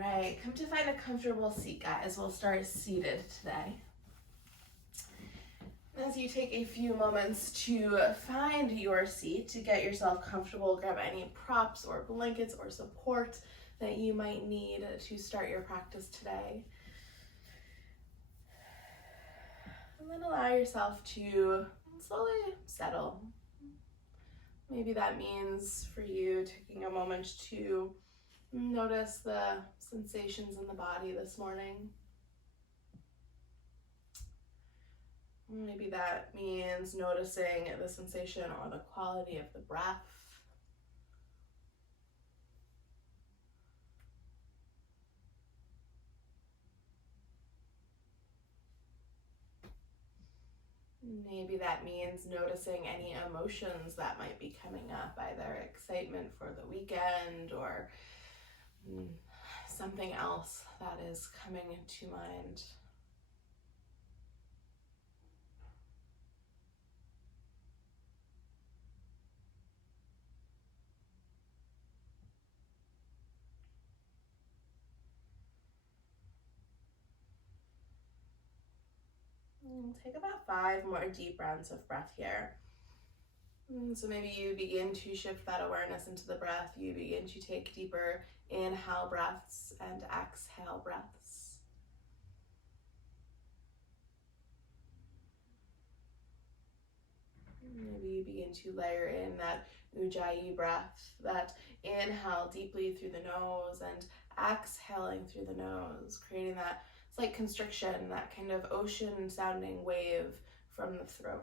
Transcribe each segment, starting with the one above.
right, come to find a comfortable seat, guys. We'll start seated today. As you take a few moments to find your seat, to get yourself comfortable, grab any props or blankets or support that you might need to start your practice today. And then allow yourself to slowly settle. Maybe that means for you taking a moment to notice the sensations in the body this morning. Maybe that means noticing the sensation or the quality of the breath. Maybe that means noticing any emotions that might be coming up, either excitement for the weekend or something else that is coming to mind. Take about 5 more deep rounds of breath here. So maybe you begin to shift that awareness into the breath. You begin to take deeper inhale breaths and exhale breaths. Maybe you begin to layer in that ujjayi breath, that inhale deeply through the nose and exhaling through the nose, creating that slight constriction, that kind of ocean sounding wave from the throat.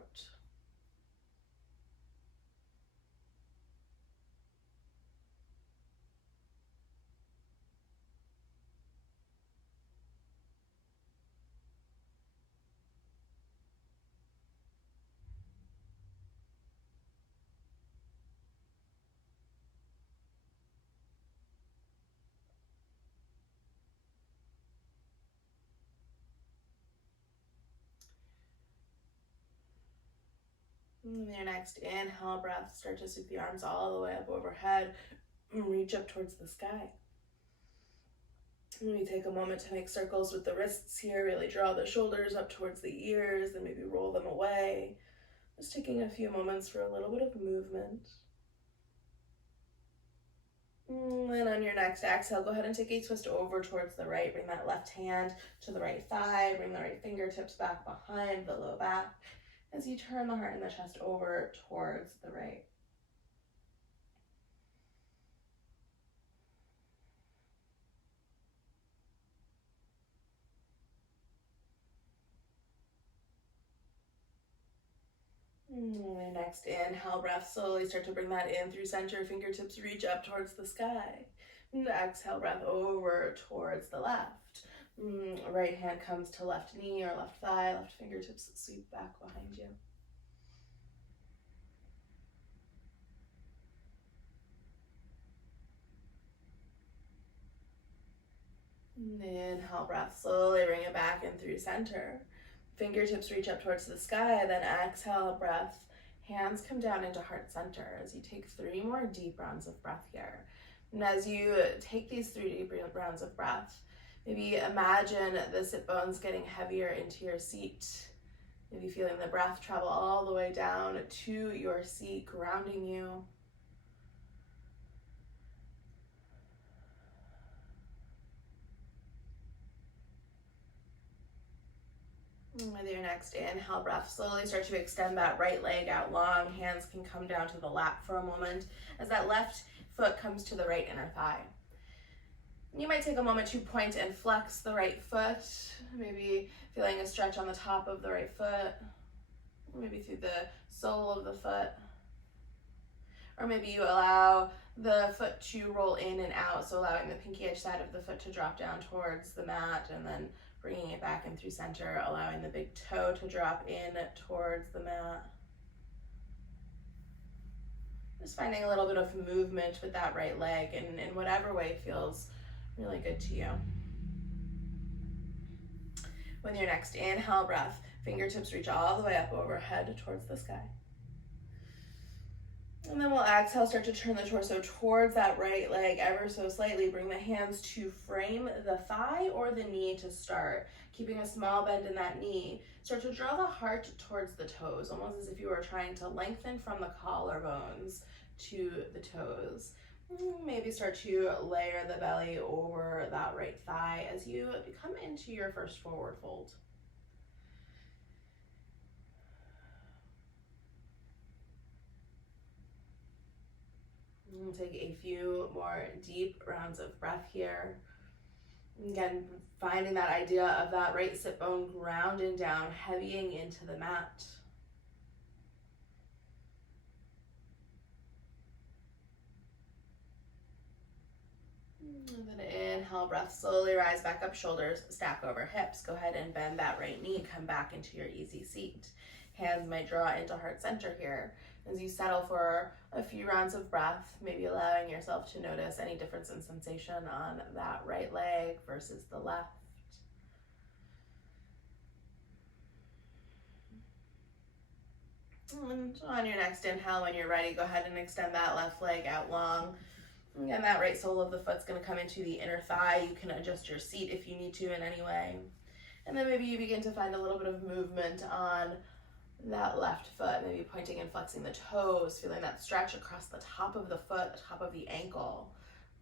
And your next inhale breath, start to sweep the arms all the way up overhead and reach up towards the sky. Maybe take a moment to make circles with the wrists here, really draw the shoulders up towards the ears, and maybe roll them away. Just taking a few moments for a little bit of movement. And on your next exhale, go ahead and take a twist over towards the right. Bring that left hand to the right thigh. Bring the right fingertips back behind the low back as you turn the heart and the chest over towards the right. Your next inhale breath, slowly start to bring that in through center. Fingertips reach up towards the sky. And exhale breath over towards the left. Right hand comes to left knee or left thigh. Left fingertips sweep back behind you. Inhale breath, slowly bring it back in through center. Fingertips reach up towards the sky, then exhale breath. Hands come down into heart center as you take 3 more deep rounds of breath here. And as you take these 3 deep rounds of breath, maybe imagine the sit bones getting heavier into your seat. Maybe feeling the breath travel all the way down to your seat, grounding you. With your next inhale breath, slowly start to extend that right leg out long. Hands can come down to the lap for a moment as that left foot comes to the right inner thigh. You might take a moment to point and flex the right foot, maybe feeling a stretch on the top of the right foot, maybe through the sole of the foot. Or maybe you allow the foot to roll in and out, so allowing the pinky edge side of the foot to drop down towards the mat and then bringing it back in through center, allowing the big toe to drop in towards the mat. Just finding a little bit of movement with that right leg in whatever way feels really good to you. With your next inhale breath, fingertips reach all the way up overhead towards the sky. And And then we'll exhale, start to turn the torso towards that right leg ever so slightly. Bring the hands to frame the thigh or the knee to start, keeping a small bend in that knee. Start to draw the heart towards the toes, almost as if you were trying to lengthen from the collarbones to the toes. Maybe start to layer the belly over that right thigh as you come into your first forward fold. We'll take a few more deep rounds of breath here. Again, finding that idea of that right sit bone grounding down, heavying into the mat. And then inhale, breath, slowly rise back up, shoulders stack over hips. Go ahead and bend that right knee, come back into your easy seat. Hands might draw into heart center here. As you settle for a few rounds of breath, maybe allowing yourself to notice any difference in sensation on that right leg versus the left. And on your next inhale, when you're ready, go ahead and extend that left leg out long. And that right sole of the foot's going to come into the inner thigh. You can adjust your seat if you need to in any way. And then maybe you begin to find a little bit of movement on that left foot, maybe pointing and flexing the toes, feeling that stretch across the top of the foot, the top of the ankle.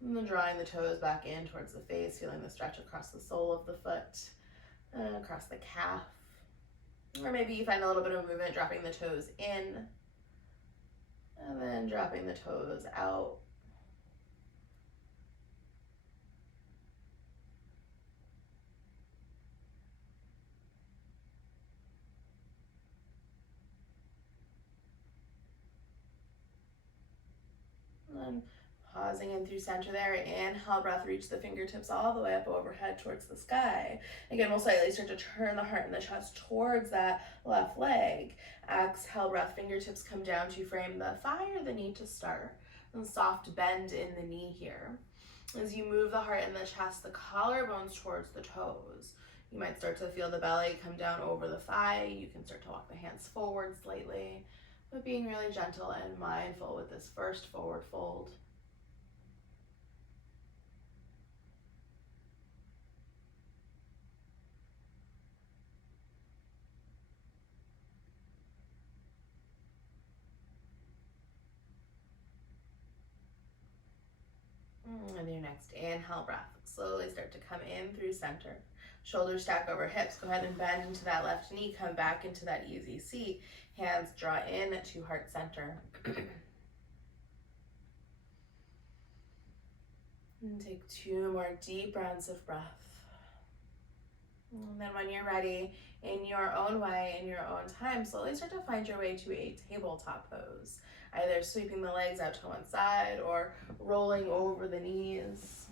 And then drawing the toes back in towards the face, feeling the stretch across the sole of the foot, across the calf. Or maybe you find a little bit of movement, dropping the toes in, and then dropping the toes out. And pausing in through center there. Inhale, breath, reach the fingertips all the way up overhead towards the sky. Again, we'll slightly start to turn the heart and the chest towards that left leg. Exhale, breath, fingertips come down to frame the thigh or the knee to start. And soft bend in the knee here. As you move the heart and the chest, the collarbones towards the toes. You might start to feel the belly come down over the thigh. You can start to walk the hands forward slightly, but being really gentle and mindful with this first forward fold. And your next inhale, breath, slowly start to come in through center. Shoulders stack over hips. Go ahead and bend into that left knee. Come back into that easy seat. Hands draw in to heart center. And take 2 more deep rounds of breath. And then when you're ready, in your own way, in your own time, slowly start to find your way to a tabletop pose. Either sweeping the legs out to one side or rolling over the knees.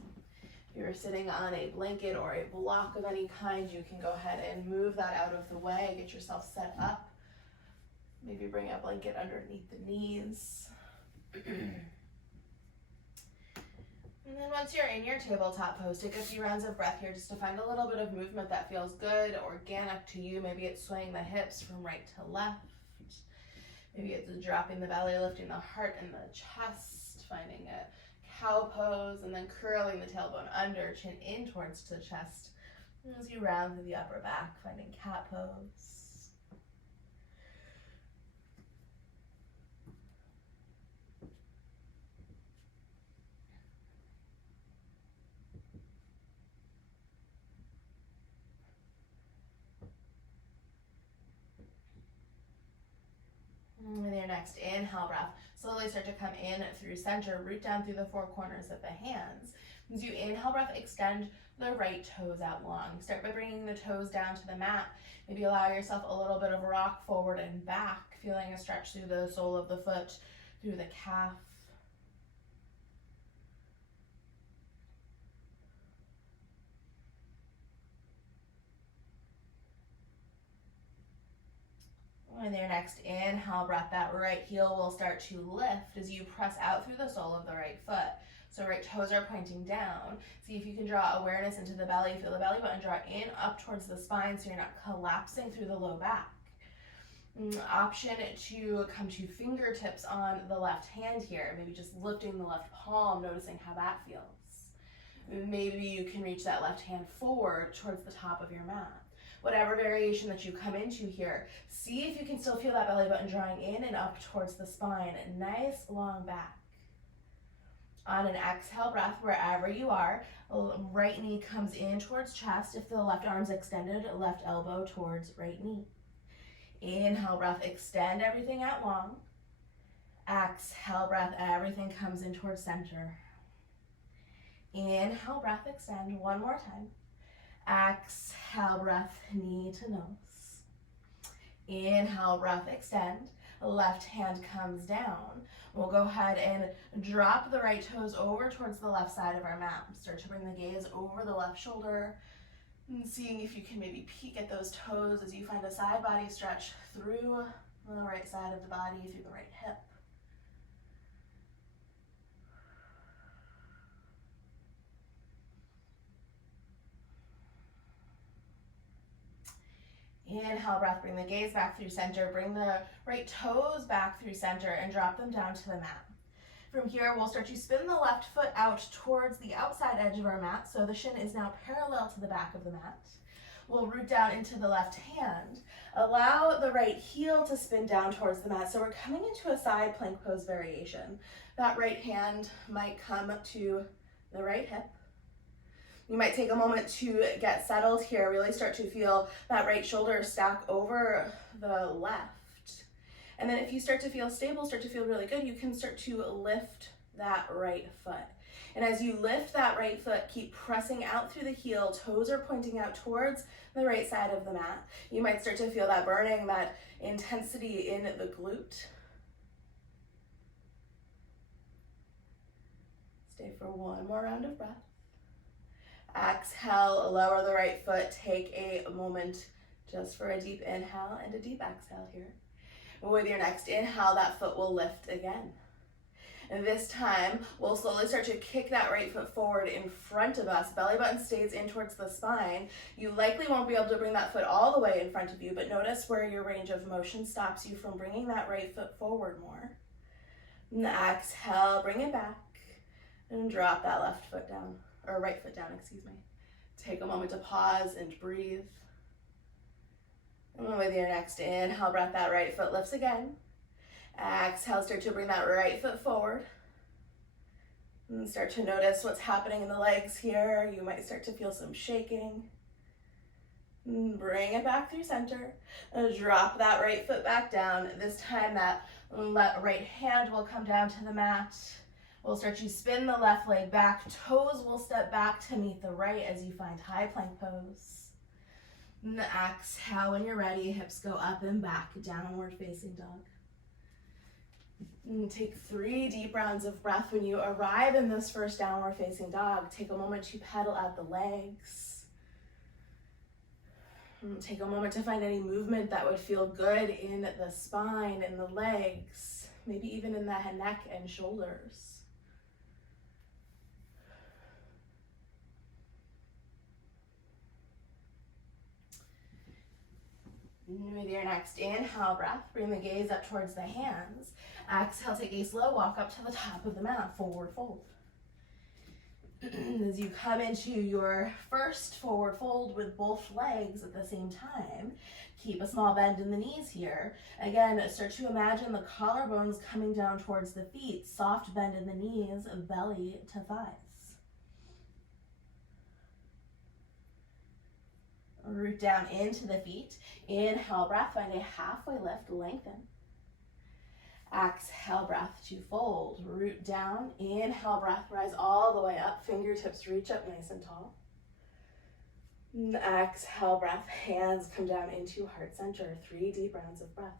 If you're sitting on a blanket or a block of any kind, you can go ahead and move that out of the way, get yourself set up. Maybe bring a blanket underneath the knees. And then once you're in your tabletop pose, take a few rounds of breath here just to find a little bit of movement that feels good, organic to you. Maybe it's swaying the hips from right to left. Maybe it's dropping the belly, lifting the heart and the chest, finding a cow pose, and then curling the tailbone under, chin in towards the chest. And as you round through the upper back, finding cat pose. With your next inhale breath, slowly start to come in through center, root down through the 4 corners of the hands. As you inhale breath, extend the right toes out long. Start by bringing the toes down to the mat. Maybe allow yourself a little bit of rock forward and back, feeling a stretch through the sole of the foot, through the calf. With your next inhale breath, that right heel will start to lift as you press out through the sole of the right foot. So right toes are pointing down. See if you can draw awareness into the belly. Feel the belly button draw in up towards the spine so you're not collapsing through the low back. Option to come to fingertips on the left hand here, maybe just lifting the left palm, noticing how that feels. Maybe you can reach that left hand forward towards the top of your mat. Whatever variation that you come into here, see if you can still feel that belly button drawing in and up towards the spine. Nice long back. On an exhale breath, wherever you are, right knee comes in towards chest. If the left arm's extended, left elbow towards right knee. Inhale breath, extend everything out long. Exhale breath, everything comes in towards center. Inhale breath, extend one more time. Exhale breath, knee to nose. Inhale breath, extend. Left hand comes down. We'll go ahead and drop the right toes over towards the left side of our mat. Start to bring the gaze over the left shoulder, and seeing if you can maybe peek at those toes as you find a side body stretch through the right side of the body, through the right hip. Inhale breath, bring the gaze back through center, bring the right toes back through center and drop them down to the mat. From here, we'll start to spin the left foot out towards the outside edge of our mat, so the shin is now parallel to the back of the mat. We'll root down into the left hand. Allow the right heel to spin down towards the mat, so we're coming into a side plank pose variation. That right hand might come to the right hip. You might take a moment to get settled here, really start to feel that right shoulder stack over the left. And then if you start to feel stable, start to feel really good, you can start to lift that right foot. And as you lift that right foot, keep pressing out through the heel, toes are pointing out towards the right side of the mat. You might start to feel that burning, that intensity in the glute. Stay for one more round of breath. Exhale, lower the right foot. Take a moment just for a deep inhale and a deep exhale here. With your next inhale, that foot will lift again. And this time, we'll slowly start to kick that right foot forward in front of us. Belly button stays in towards the spine. You likely won't be able to bring that foot all the way in front of you, but notice where your range of motion stops you from bringing that right foot forward more. And exhale, bring it back, and drop that left foot down, or right foot down, excuse me. Take a moment to pause and breathe. And with your next inhale breath, that right foot lifts again. Exhale, start to bring that right foot forward. And start to notice what's happening in the legs here. You might start to feel some shaking. And bring it back through center. And drop that right foot back down. This time that right hand will come down to the mat. We'll start to spin the left leg back. Toes will step back to meet the right as you find high plank pose. And exhale when you're ready. Hips go up and back, downward facing dog. And take 3 deep rounds of breath. When you arrive in this first downward facing dog, take a moment to pedal out the legs. And take a moment to find any movement that would feel good in the spine and the legs, maybe even in the neck and shoulders. With your next inhale breath, bring the gaze up towards the hands. Exhale, take a slow walk up to the top of the mat, forward fold. As you come into your first forward fold with both legs at the same time, keep a small bend in the knees here. Again, start to imagine the collarbones coming down towards the feet, soft bend in the knees, belly to thighs. Root down into the feet. Inhale breath, find a halfway lift, lengthen. Exhale breath to fold. Root down. Inhale breath, rise all the way up. Fingertips reach up nice and tall. Exhale breath, hands come down into heart center. 3 deep rounds of breath.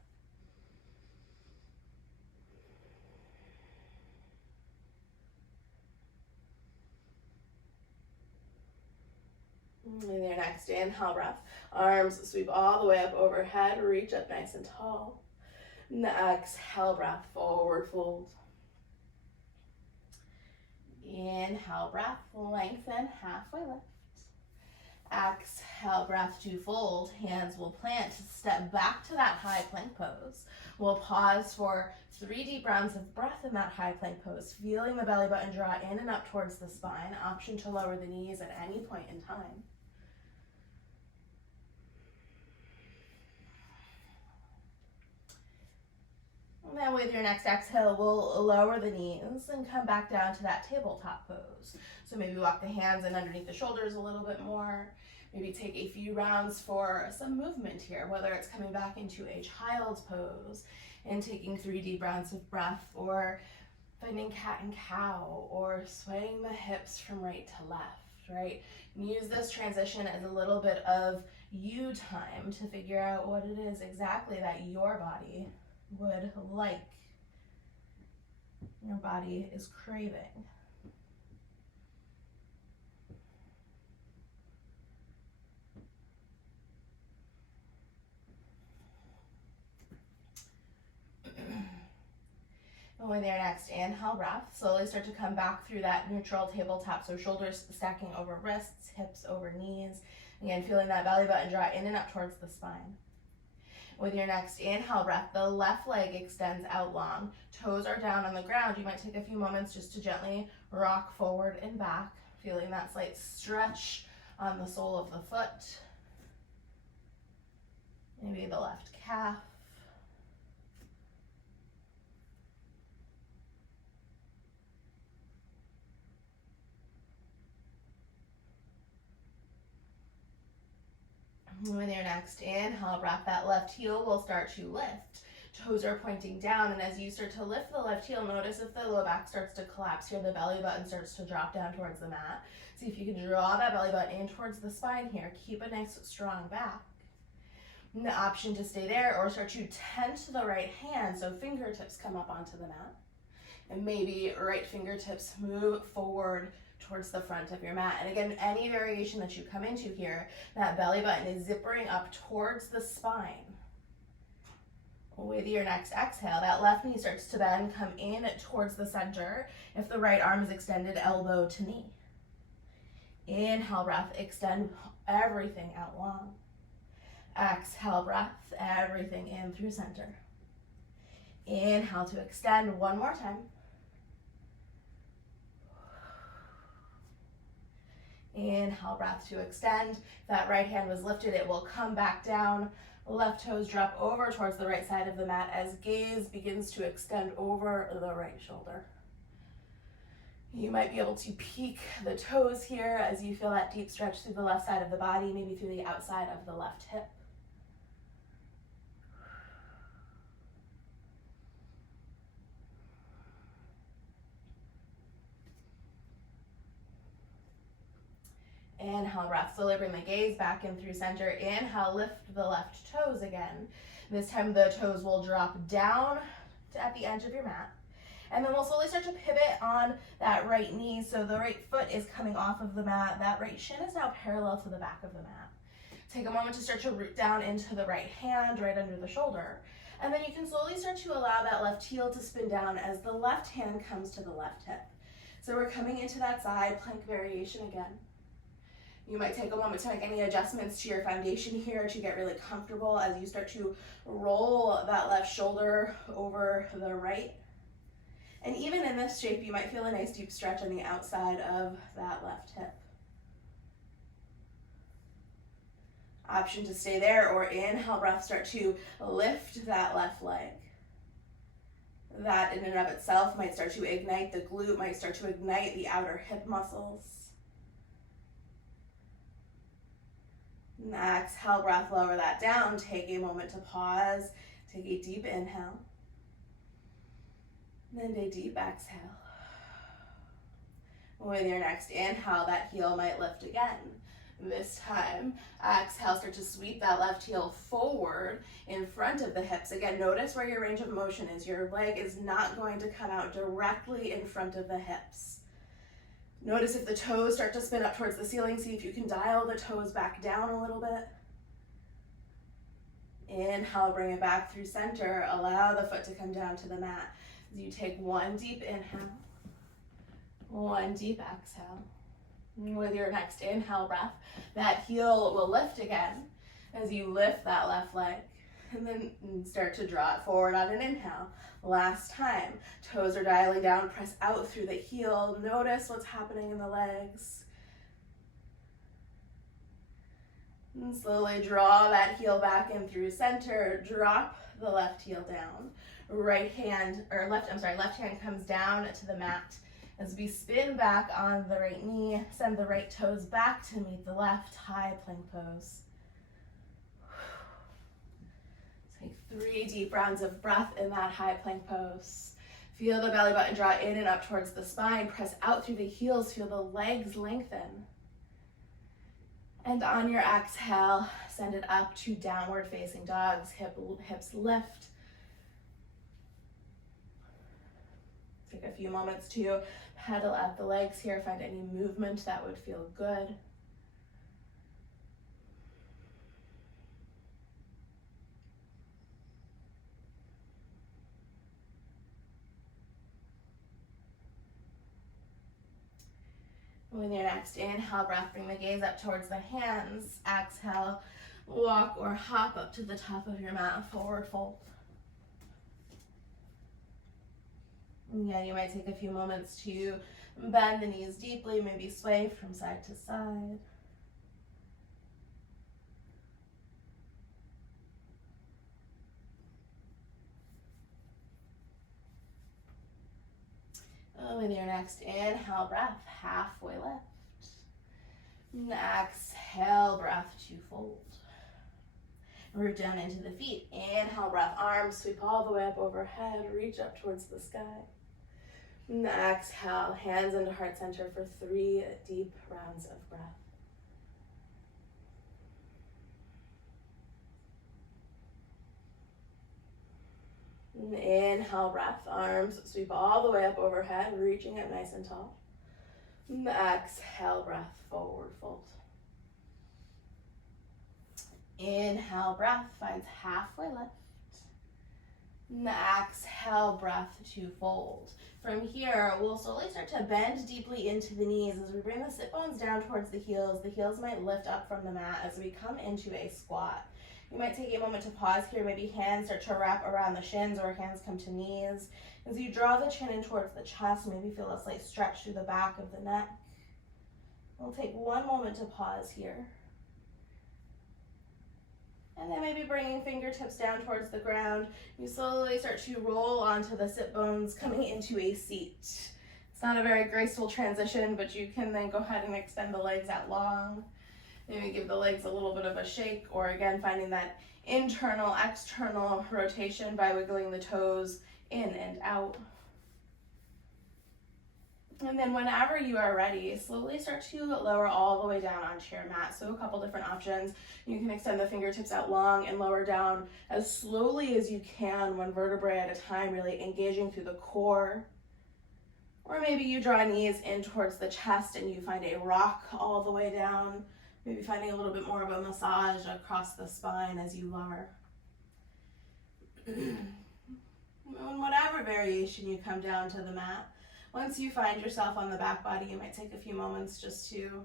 With your next inhale breath, arms sweep all the way up overhead, reach up nice and tall. And the exhale breath, forward fold. Inhale breath, lengthen, halfway lift. Exhale, breath to fold. Hands will plant. Step back to that high plank pose. We'll pause for 3 deep rounds of breath in that high plank pose, feeling the belly button draw in and up towards the spine. Option to lower the knees at any point in time. And then with your next exhale, we'll lower the knees and come back down to that tabletop pose. So maybe walk the hands in underneath the shoulders a little bit more. Maybe take a few rounds for some movement here, whether it's coming back into a child's pose and taking 3 deep rounds of breath, or finding cat and cow, or swaying the hips from right to left, right? Use this transition as a little bit of you time to figure out what it is exactly that your body would like, your body is craving. And with your next inhale breath, slowly start to come back through that neutral tabletop. So shoulders stacking over wrists, hips over knees. Again, feeling that belly button draw in and up towards the spine. With your next inhale breath, the left leg extends out long. Toes are down on the ground. You might take a few moments just to gently rock forward and back, feeling that slight stretch on the sole of the foot. Maybe the left calf. With your next inhale breath, that left heel will start to lift. Toes are pointing down, and as you start to lift the left heel, notice if the low back starts to collapse here, the belly button starts to drop down towards the mat. See if you can draw that belly button in towards the spine here. Keep a nice strong back. And the option to stay there or start to tend to the right hand, so fingertips come up onto the mat. And maybe right fingertips move forward towards the front of your mat. And again, any variation that you come into here, that belly button is zippering up towards the spine. With your next exhale, that left knee starts to then come in towards the center. If the right arm is extended, elbow to knee. Inhale breath, extend everything out long. Exhale breath, everything in through center. Inhale to extend one more time. Inhale, breath to extend. That right hand was lifted, it will come back down. Left toes drop over towards the right side of the mat as gaze begins to extend over the right shoulder. You might be able to peek the toes here as you feel that deep stretch through the left side of the body, maybe through the outside of the left hip. Inhale, breath, slowly bring the gaze back in through center. Inhale, lift the left toes again. This time the toes will drop down at the edge of your mat. And then we'll slowly start to pivot on that right knee. So the right foot is coming off of the mat. That right shin is now parallel to the back of the mat. Take a moment to start to root down into the right hand, right under the shoulder. And then you can slowly start to allow that left heel to spin down as the left hand comes to the left hip. So we're coming into that side plank variation again. You might take a moment to make any adjustments to your foundation here to get really comfortable as you start to roll that left shoulder over the right. And even in this shape, you might feel a nice deep stretch on the outside of that left hip. Option to stay there, or inhale, breath, start to lift that left leg. That in and of itself might start to ignite the glute, might start to ignite the outer hip muscles. Exhale, breath, lower that down. Take a moment to pause. Take a deep inhale. And a deep exhale. With your next inhale, that heel might lift again. This time, exhale, start to sweep that left heel forward in front of the hips. Again, notice where your range of motion is. Your leg is not going to come out directly in front of the hips. Notice if the toes start to spin up towards the ceiling. See if you can dial the toes back down a little bit. Inhale, bring it back through center. Allow the foot to come down to the mat. As you take one deep inhale, one deep exhale. With your next inhale breath, that heel will lift again as you lift that left leg. And then start to draw it forward on an inhale. Last time, toes are dialing down, press out through the heel. Notice what's happening in the legs. And slowly draw that heel back in through center. Drop the left heel down. Left hand comes down to the mat. As we spin back on the right knee, send the right toes back to meet the left, high plank pose. Take 3 deep rounds of breath in that high plank pose. Feel the belly button draw in and up towards the spine. Press out through the heels. Feel the legs lengthen. And on your exhale, send it up to downward facing dogs. Hips lift. Take a few moments to pedal out the legs here. Find any movement that would feel good. With your next inhale breath, bring the gaze up towards the hands. Exhale, walk or hop up to the top of your mat, forward fold. Again, you might take a few moments to bend the knees deeply, maybe sway from side to side. With your next inhale breath, halfway lift. And exhale breath to fold. Root down into the feet. Inhale breath, arms sweep all the way up overhead, reach up towards the sky. And exhale, hands into heart center for 3 deep rounds of breath. And inhale breath, arms sweep all the way up overhead, reaching up nice and tall. And exhale breath, forward fold. Inhale breath finds halfway lift. And exhale breath to fold. From here, we'll slowly start to bend deeply into the knees as we bring the sit bones down towards the heels. The heels might lift up from the mat as we come into a squat. You might take a moment to pause here. Maybe hands start to wrap around the shins or hands come to knees. As you draw the chin in towards the chest, maybe feel a slight stretch through the back of the neck. We'll take one moment to pause here. And then maybe bringing fingertips down towards the ground, you slowly start to roll onto the sit bones, coming into a seat. It's not a very graceful transition, but you can then go ahead and extend the legs out long. Maybe give the legs a little bit of a shake, or again, finding that internal, external rotation by wiggling the toes in and out. And then whenever you are ready, slowly start to lower all the way down onto your mat. So a couple different options. You can extend the fingertips out long and lower down as slowly as you can, one vertebrae at a time, really engaging through the core. Or maybe you draw knees in towards the chest and you find a rock all the way down, maybe finding a little bit more of a massage across the spine as you lower. In whatever variation you come down to the mat, once you find yourself on the back body, you might take a few moments just to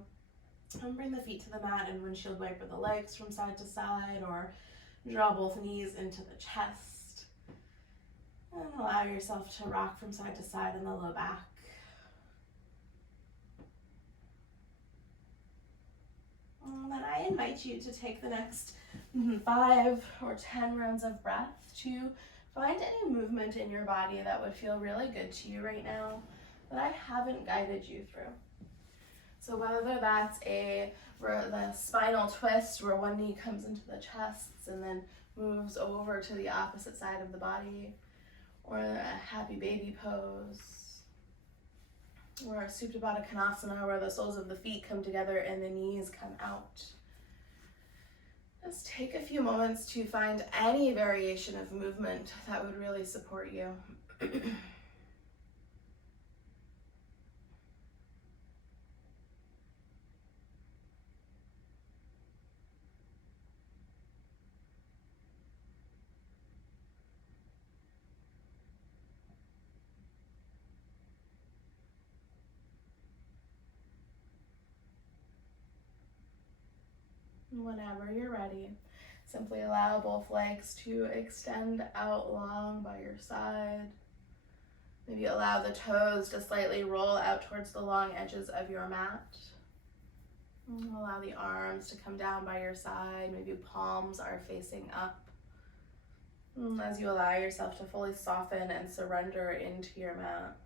bring the feet to the mat and windshield wiper the legs from side to side, or draw both knees into the chest. And allow yourself to rock from side to side in the low back. And then I invite you to take the next 5 or 10 rounds of breath to find any movement in your body that would feel really good to you right now that I haven't guided you through. So whether that's the spinal twist where one knee comes into the chest and then moves over to the opposite side of the body, or a happy baby pose, or a Supta Baddha Konasana where the soles of the feet come together and the knees come out. Just take a few moments to find any variation of movement that would really support you. Whenever you're ready, simply allow both legs to extend out long by your side. Maybe allow the toes to slightly roll out towards the long edges of your mat. Allow the arms to come down by your side. Maybe palms are facing up. As you allow yourself to fully soften and surrender into your mat.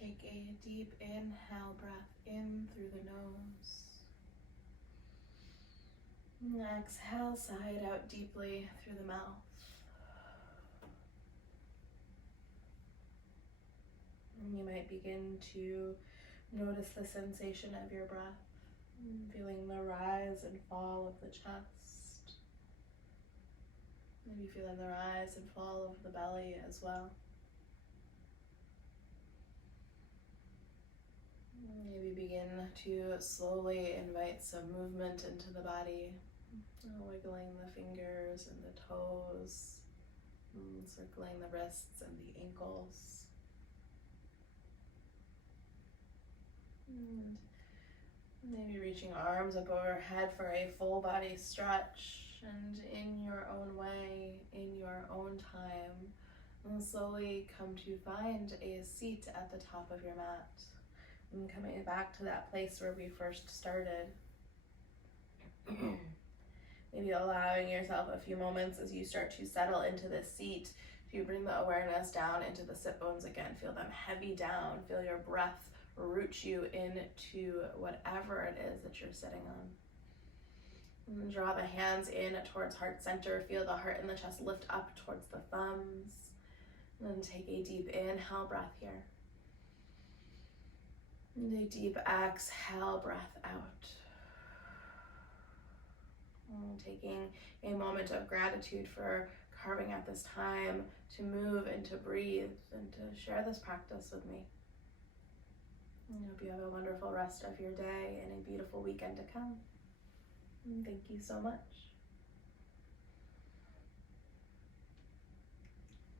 Take a deep inhale breath in through the nose. Exhale, sigh it out deeply through the mouth. And you might begin to notice the sensation of your breath, feeling the rise and fall of the chest. Maybe feeling the rise and fall of the belly as well. Maybe begin to slowly invite some movement into the body, wiggling the fingers and the toes, circling the wrists and the ankles. And maybe reaching arms up overhead for a full body stretch, and in your own way, in your own time, slowly come to find a seat at the top of your mat. And coming back to that place where we first started. Maybe allowing yourself a few moments as you start to settle into this seat to bring the awareness down into the sit bones again. Feel them heavy down. Feel your breath root you into whatever it is that you're sitting on. And draw the hands in towards heart center. Feel the heart and the chest lift up towards the thumbs. And then take a deep inhale breath here. And a deep exhale, breath out. And taking a moment of gratitude for carving out this time to move and to breathe and to share this practice with me. I hope you have a wonderful rest of your day and a beautiful weekend to come. And thank you so much.